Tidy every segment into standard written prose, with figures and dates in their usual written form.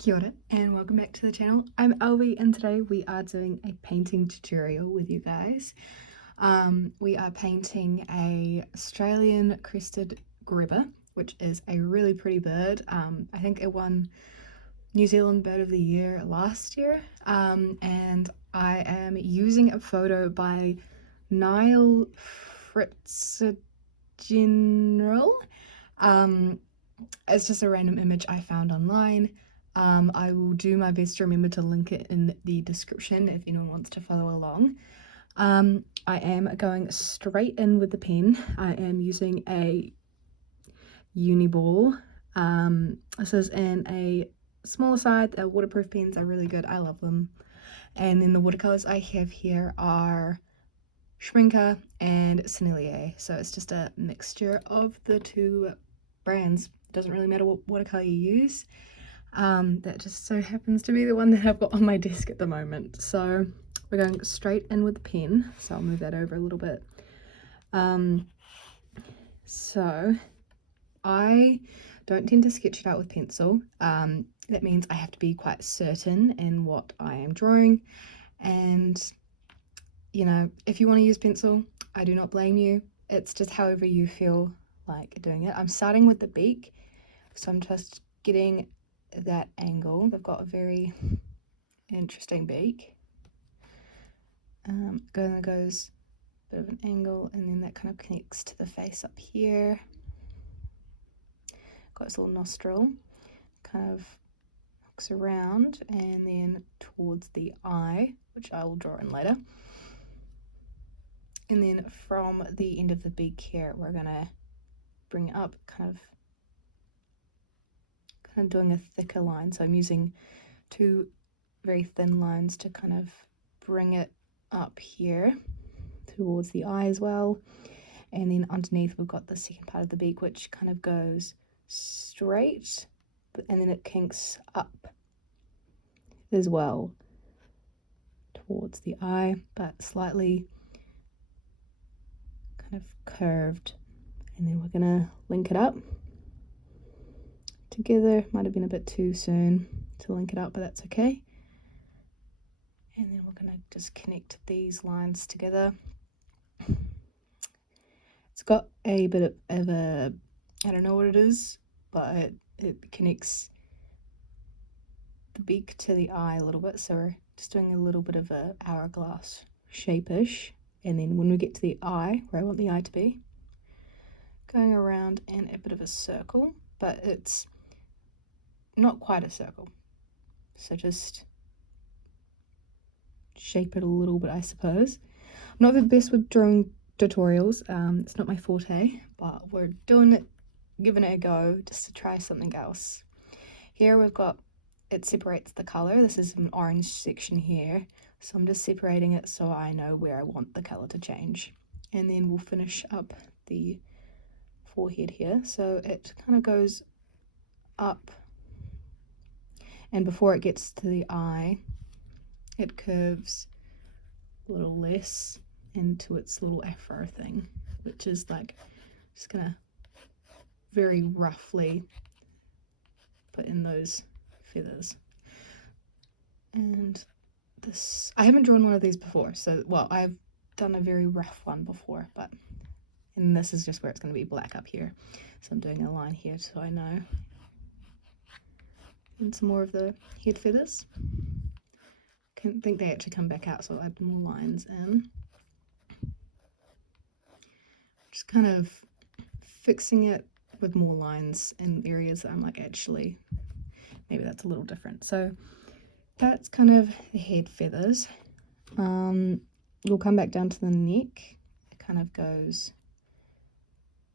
Kia ora and welcome back to the channel. I'm Elvie and today we are doing a painting tutorial with you guys. We are painting a Australian crested grebe, which is a really pretty bird. I think it won New Zealand Bird of the Year last year, and I am using a photo by Neil Fitzgerald. It's just a random image I found online. I will do my best to remember to link it in the description if anyone wants to follow along. I am going straight in with the pen. I am using a Uniball. This is in a smaller side. The waterproof pens are really good. I love them. And then the watercolors I have here are Schminker and Sennelier. So it's just a mixture of the two brands. It doesn't really matter what watercolor you use. That just so happens to be the one that I've got on my desk at the moment. So we're going straight in with the pen. So I'll move that over a little bit. So I don't tend to sketch it out with pencil. That means I have to be quite certain in what I am drawing. And, you know, if you want to use pencil, I do not blame you. It's just however you feel like doing it. I'm starting with the beak. So I'm just getting that angle. They've got a very interesting beak. Goes a bit of an angle, and then that kind of connects to the face up here. Got its little nostril, kind of hooks around, and then towards the eye, which I will draw in later. And then from the end of the beak here, we're gonna bring it up, kind of doing a thicker line. So I'm using two very thin lines to kind of bring it up here towards the eye as well. And then underneath we've got the second part of the beak, which kind of goes straight, and then it kinks up as well towards the eye, but slightly kind of curved. And then we're gonna link it up together. Might have been a bit too soon to link it up, but that's okay. And then we're gonna just connect these lines together. It's got a bit of a, I don't know what it is, but it connects the beak to the eye a little bit. So we're just doing a little bit of a hourglass shape-ish. And then when we get to the eye, where I want the eye to be, going around in a bit of a circle, but it's not quite a circle. So just shape it a little bit, I suppose. I'm not the best with drawing tutorials. It's not my forte, but we're doing it, giving it a go just to try something else. Here we've got, it separates the color. This is an orange section here, so I'm just separating it so I know where I want the color to change. And then we'll finish up the forehead here. So it kind of goes up, and before it gets to the eye, it curves a little less into its little afro thing, which is like, just gonna very roughly put in those feathers. And this, I haven't drawn one of these before, so, well, I've done a very rough one before, but, and this is just where it's going to be black up here. So I'm doing a line here so I know. And some more of the head feathers. I think they actually come back out, so I'll add more lines in. Just kind of fixing it with more lines in areas that I'm like, actually, maybe that's a little different. So that's kind of the head feathers. We'll come back down to the neck. It kind of goes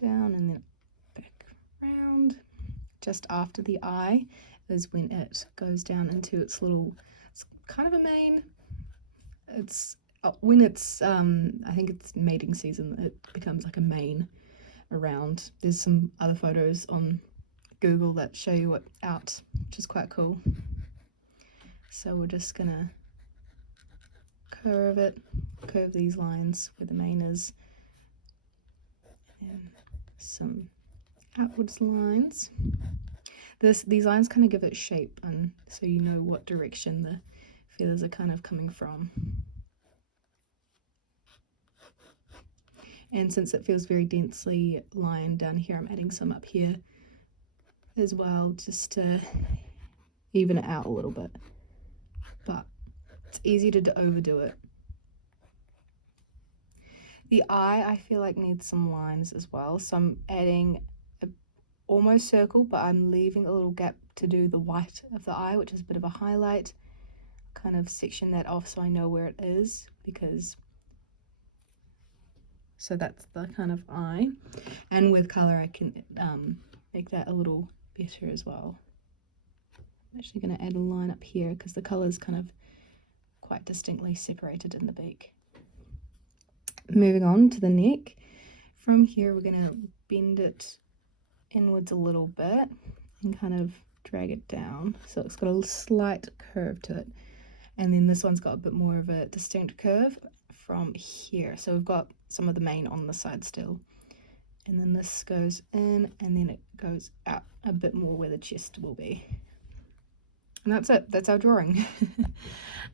down and then back around. Just after the eye is when it goes down into its little, it's kind of a mane. It's when it's I think it's mating season, it becomes like a mane around. There's some other photos on Google that show you it out, which is quite cool. So we're just gonna curve these lines where the mane is, and some outwards lines. These lines kind of give it shape, and so you know what direction the feathers are kind of coming from. And since it feels very densely lined down here, I'm adding some up here as well, just to even it out a little bit. But it's easy to overdo it. The eye, I feel like, needs some lines as well, so I'm adding a almost circle, but I'm leaving a little gap to do the white of the eye, which is a bit of a highlight. Kind of section that off so I know where it is, because so that's the kind of eye, and with color I can make that a little better as well. I'm actually going to add a line up here because the color is kind of quite distinctly separated in the beak. Moving on to the neck, from here we're going to bend it inwards a little bit and kind of drag it down so it's got a slight curve to it, and then this one's got a bit more of a distinct curve from here. So we've got some of the mane on the side still, and then this goes in and then it goes out a bit more where the chest will be. And that's it, that's our drawing.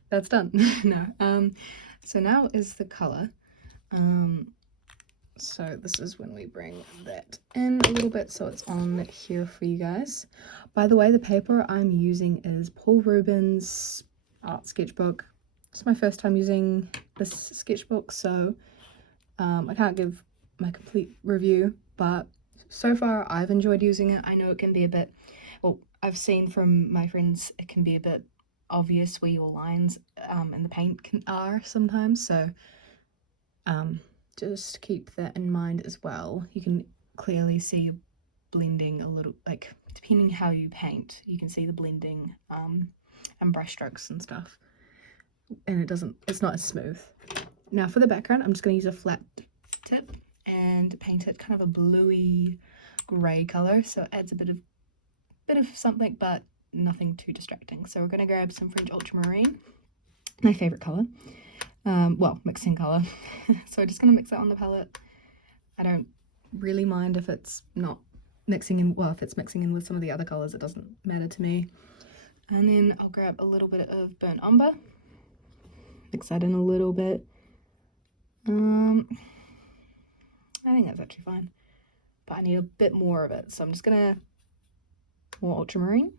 That's done. No, so now is the color. So this is when we bring that in a little bit so it's on here for you guys. By the way, the paper I'm using is Paul Rubens art sketchbook. It's my first time using this sketchbook, so I can't give my complete review, but so far I've enjoyed using it. I know it can be a bit, well, I've seen from my friends it can be a bit obvious where your lines in the paint are sometimes, so just keep that in mind as well. You can clearly see blending a little, like depending how you paint, you can see the blending and brush strokes and stuff, and it's not as smooth. Now for the background, I'm just going to use a flat tip and paint it kind of a bluey grey color, so it adds a bit of something, but nothing too distracting. So we're going to grab some French ultramarine, my favorite color, well, mixing color. So I'm just going to mix that on the palette. I don't really mind if it's not mixing in, well, if it's mixing in with some of the other colors, it doesn't matter to me. And then I'll grab a little bit of burnt umber, mix that in a little bit. I think that's actually fine, but I need a bit more of it, so I'm just gonna more ultramarine,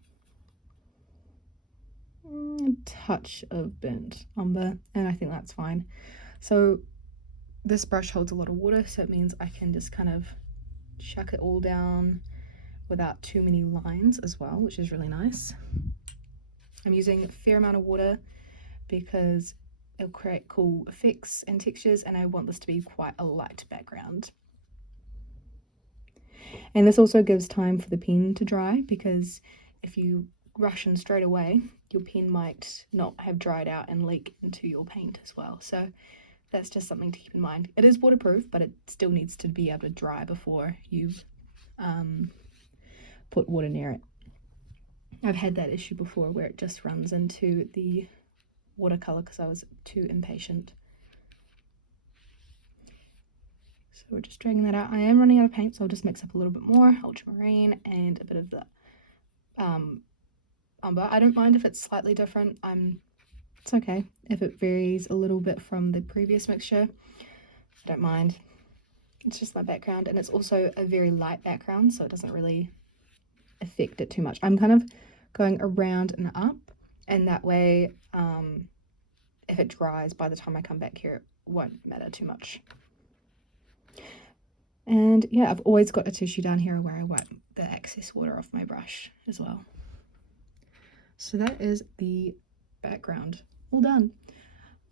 a touch of burnt umber, and I think that's fine. So this brush holds a lot of water, so it means I can just kind of chuck it all down without too many lines as well, which is really nice. I'm using a fair amount of water because it'll create cool effects and textures, and I want this to be quite a light background. And this also gives time for the pen to dry, because if you rush in straight away, your pen might not have dried out and leak into your paint as well. So that's just something to keep in mind. It is waterproof, but it still needs to be able to dry before you put water near it. I've had that issue before where it just runs into the watercolor because I was too impatient. So we're just dragging that out. I am running out of paint, so I'll just mix up a little bit more ultramarine and a bit of the umber. I don't mind if it's slightly different. It's okay if it varies a little bit from the previous mixture. I don't mind. It's just my background, and it's also a very light background, so it doesn't really affect it too much. I'm kind of going around and up, and that way if it dries by the time I come back here, it won't matter too much. And yeah, I've always got a tissue down here where I wipe the excess water off my brush as well. So that is the background all done.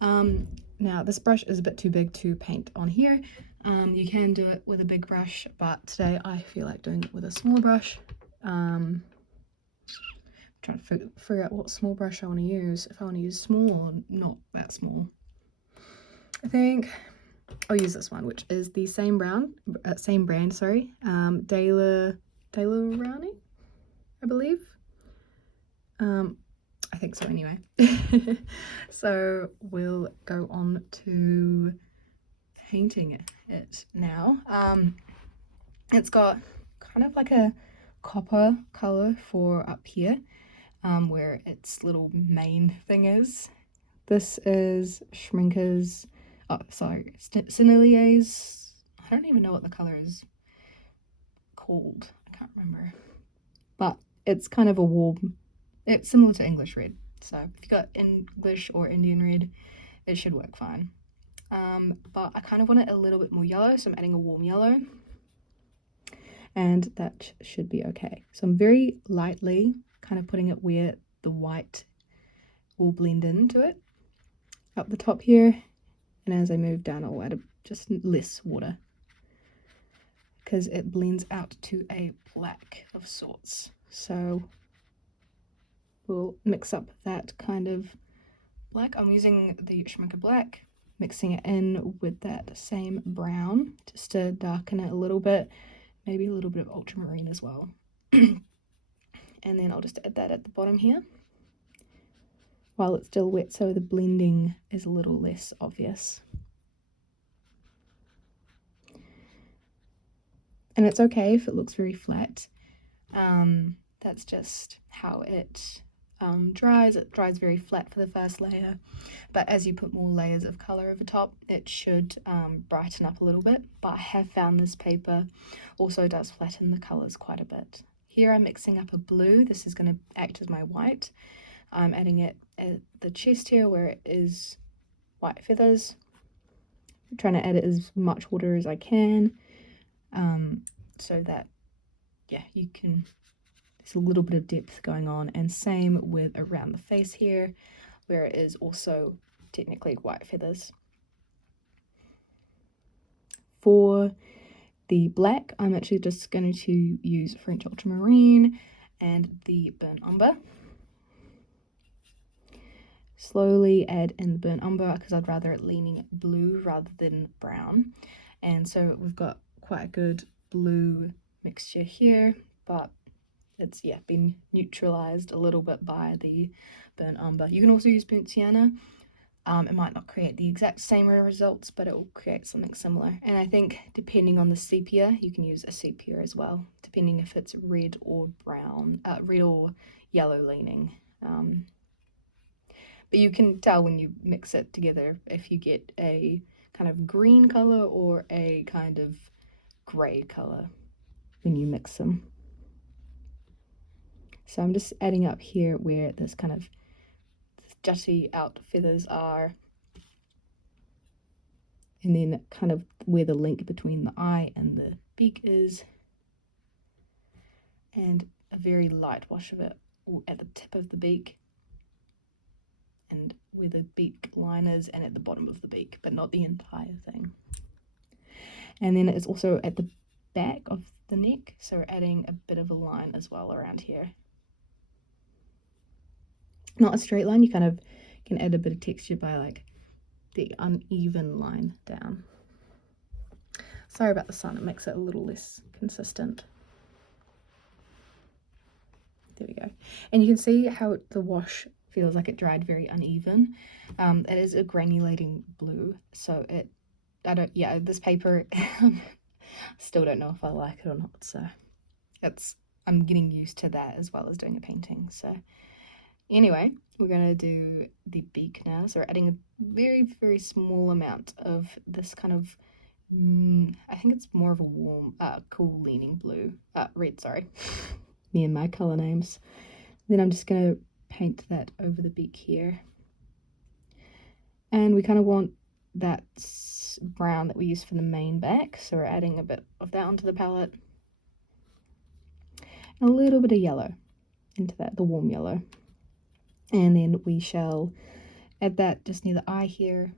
Now this brush is a bit too big to paint on here. You can do it with a big brush, but today I feel like doing it with a smaller brush. I'm trying to figure out what small brush I want to use, if I want to use small or not that small. I think I'll use this one, which is the same brand, Daler Rowney, I believe. I think so anyway. So we'll go on to painting it now. It's got kind of like a copper color for up here, where its little mane thing is. This is Schminker's, Sennelier's, I don't even know what the color is called, I can't remember, but it's kind of a warm, it's similar to English red, so if you got English or Indian red, it should work fine. But I kind of want it a little bit more yellow, so I'm adding a warm yellow, and that should be okay. So I'm very lightly kind of putting it where the white will blend into it, up the top here, and as I move down I'll add just less water because it blends out to a black of sorts. So we'll mix up that kind of black. I'm using the Schminker black, mixing it in with that same brown just to darken it a little bit, maybe a little bit of ultramarine as well. And then I'll just add that at the bottom here while it's still wet, so the blending is a little less obvious. And it's okay if it looks very flat. That's just how it dries. It dries very flat for the first layer, but as you put more layers of color over top, it should brighten up a little bit. But I have found this paper also does flatten the colors quite a bit. Here I'm mixing up a blue. This is going to act as my white. I'm adding it at the chest here where it is white feathers. I'm trying to add as much water as I can, so that, yeah, you can, there's a little bit of depth going on. And same with around the face here, where it is also technically white feathers. For the black, I'm actually just going to use French ultramarine and the burnt umber. Slowly add in the burnt umber because I'd rather it leaning blue rather than brown. And so we've got quite a good blue mixture here, but it's, yeah, been neutralized a little bit by the burnt umber. You can also use burnt sienna. It might not create the exact same results, but it will create something similar. And I think depending on the sepia, you can use a sepia as well, depending if it's red or brown, red or yellow leaning. But you can tell when you mix it together if you get a kind of green color or a kind of gray color when you mix them. So I'm just adding up here where this kind of jutty out feathers are, and then kind of where the link between the eye and the beak is, and a very light wash of it at the tip of the beak and where the beak line is, and at the bottom of the beak, but not the entire thing. And then it's also at the back of the neck, so we're adding a bit of a line as well around here. Not a straight line, you kind of can add a bit of texture by like the uneven line down. Sorry about the sun, it makes it a little less consistent. There we go. And you can see how the wash feels like it dried very uneven. It is a granulating blue, so this paper, still don't know if I like it or not, so I'm getting used to that as well as doing a painting. So anyway, we're gonna do the beak now. So we're adding a very, very small amount of this kind of, I think it's more of a warm, cool leaning blue, red, sorry. Me and my color names. Then I'm just gonna paint that over the beak here. And we kind of want that brown that we used for the main back, so we're adding a bit of that onto the palette. A little bit of yellow into that, the warm yellow. And then we shall add that just near the eye here,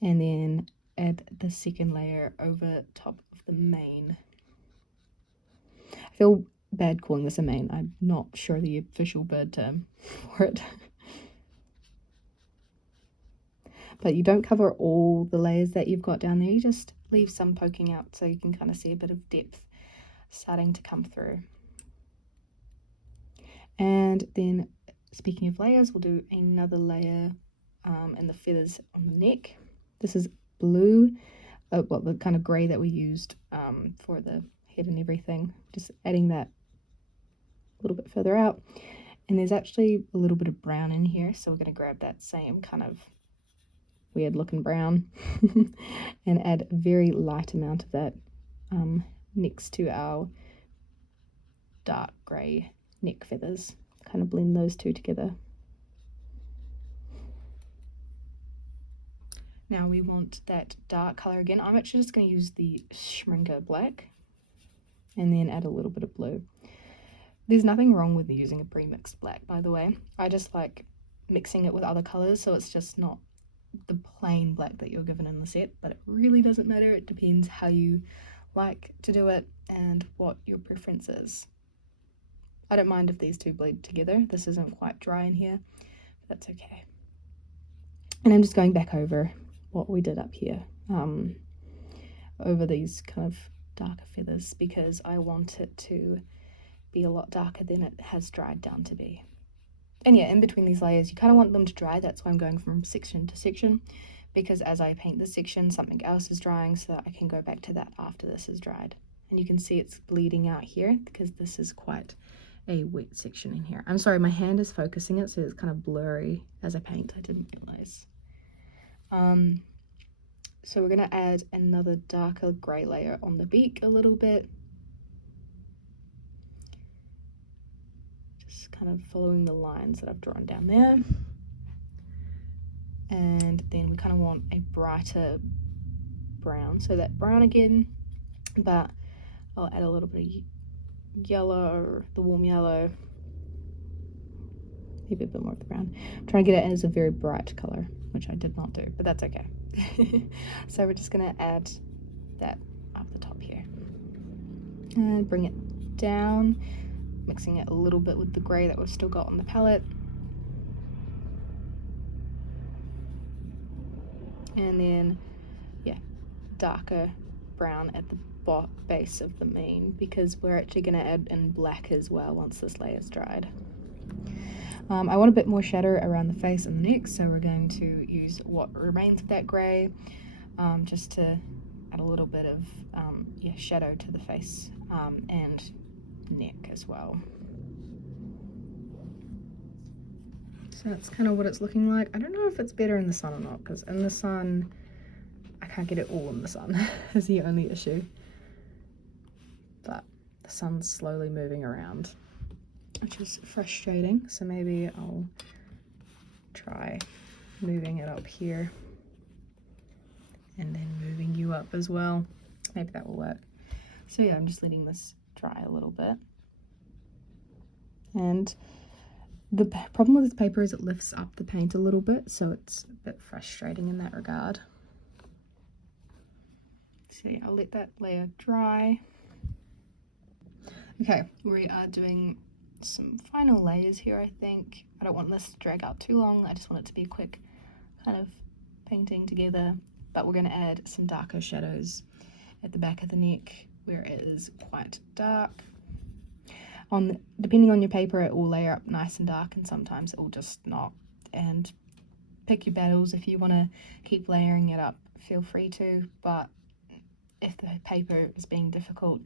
and then add the second layer over top of the mane. I feel bad calling this a mane. I'm not sure the official bird term for it. But you don't cover all the layers that you've got down there, you just leave some poking out so you can kind of see a bit of depth starting to come through. And then, speaking of layers, we'll do another layer in the feathers on the neck. This is blue, the kind of grey that we used for the head and everything. Just adding that a little bit further out. And there's actually a little bit of brown in here, so we're going to grab that same kind of weird looking brown and add a very light amount of that next to our dark grey neck feathers. Kind of blend those two together. Now we want that dark colour again. I'm actually just going to use the Schminker black and then add a little bit of blue. There's nothing wrong with using a pre-mixed black, by the way. I just like mixing it with other colours, so it's just not the plain black that you're given in the set, but it really doesn't matter. It depends how you like to do it and what your preference is. I don't mind if these two bleed together. This isn't quite dry in here, but that's okay. And I'm just going back over what we did up here, over these kind of darker feathers, because I want it to be a lot darker than it has dried down to be. And yeah, in between these layers, you kind of want them to dry. That's why I'm going from section to section, because as I paint this section, something else is drying, so that I can go back to that after this is dried. And you can see it's bleeding out here because this is quite a wet section in here. I'm sorry, my hand is focusing it, so it's kind of blurry as I paint. I didn't realize. So we're going to add another darker grey layer on the beak a little bit. Just kind of following the lines that I've drawn down there. And then we kind of want a brighter brown. So that brown again, but I'll add a little bit of yellow, the warm yellow. Maybe a bit more of the brown. I'm trying to get it as a very bright colour, which I did not do, but that's okay. So we're just going to add that up the top here and bring it down, mixing it a little bit with the grey that we've still got on the palette. And then, yeah, darker brown at the base of the mane, because we're actually going to add in black as well once this layer is dried. I want a bit more shadow around the face and the neck, so we're going to use what remains of that grey, just to add a little bit of shadow to the face and neck as well. So that's kind of what it's looking like. I don't know if it's better in the sun or not, because in the sun, I can't get it all in the sun is the only issue. But the sun's slowly moving around, which is frustrating. So maybe I'll try moving it up here and then moving you up as well. Maybe that will work. So yeah, I'm just letting this dry a little bit. And the problem with this paper is it lifts up the paint a little bit, so it's a bit frustrating in that regard. So yeah, I'll let that layer dry. Okay, we are doing some final layers here, I think. I don't want this to drag out too long. I just want it to be a quick kind of painting together. But we're going to add some darker shadows at the back of the neck where it is quite dark. Depending on your paper, it will layer up nice and dark, and sometimes it will just not. And pick your battles. If you want to keep layering it up, feel free to. But if the paper is being difficult,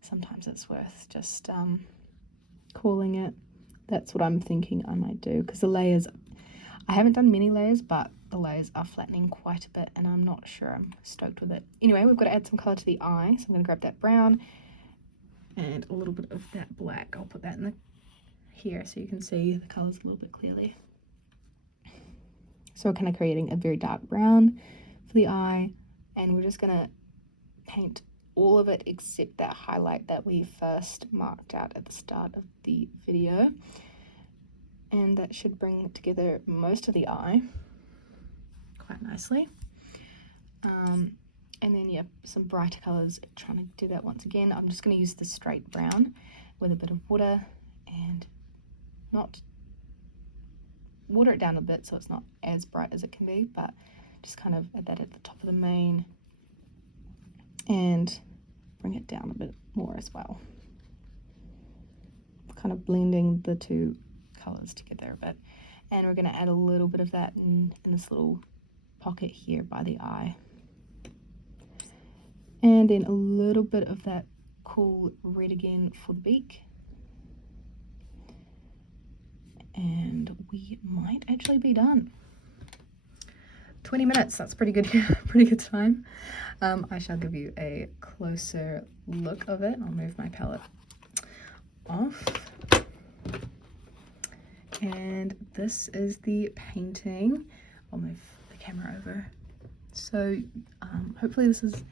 sometimes it's worth just calling it. That's what I'm thinking I might do, because the layers, I haven't done many layers, but the layers are flattening quite a bit, and I'm not sure I'm stoked with it. Anyway, we've got to add some colour to the eye, so I'm going to grab that brown and a little bit of that black. I'll put that in here so you can see the colours a little bit clearly. So we're kind of creating a very dark brown for the eye, and we're just going to paint all of it except that highlight that we first marked out at the start of the video, and that should bring together most of the eye quite nicely. And then yeah, some brighter colors. Trying to do that once again. I'm just going to use the straight brown with a bit of water and not water it down a bit so it's not as bright as it can be, but just kind of add that at the top of the mane and bring it down a bit more as well. Kind of blending the two colors together a bit. And we're going to add a little bit of that in this little pocket here by the eye. And then a little bit of that cool red again for the beak. And we might actually be done. 20 minutes, that's pretty good, pretty good time. I shall give you a closer look of it. I'll move my palette off. And this is the painting. I'll move the camera over. So hopefully this is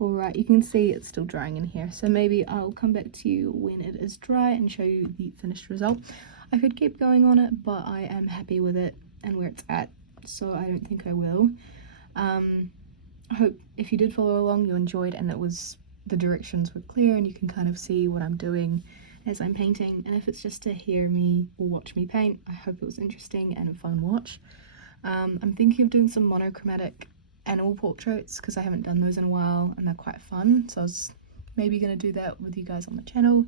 all right. You can see it's still drying in here. So maybe I'll come back to you when it is dry and show you the finished result. I could keep going on it, but I am happy with it and where it's at, so I don't think I will. I hope if you did follow along, you enjoyed, and the directions were clear and you can kind of see what I'm doing as I'm painting. And if it's just to hear me or watch me paint, I hope it was interesting and a fun watch. I'm thinking of doing some monochromatic animal portraits because I haven't done those in a while and they're quite fun, so I was maybe going to do that with you guys on the channel.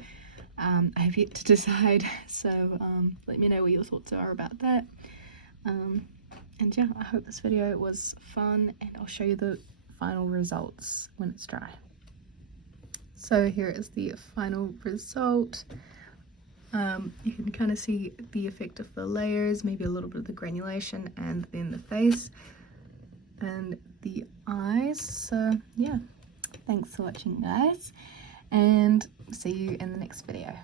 I have yet to decide, so let me know what your thoughts are about that. And yeah, I hope this video was fun, and I'll show you the final results when it's dry. So here is the final result. You can kind of see the effect of the layers, maybe a little bit of the granulation, and then the face and the eyes. So yeah, thanks for watching, guys, and see you in the next video.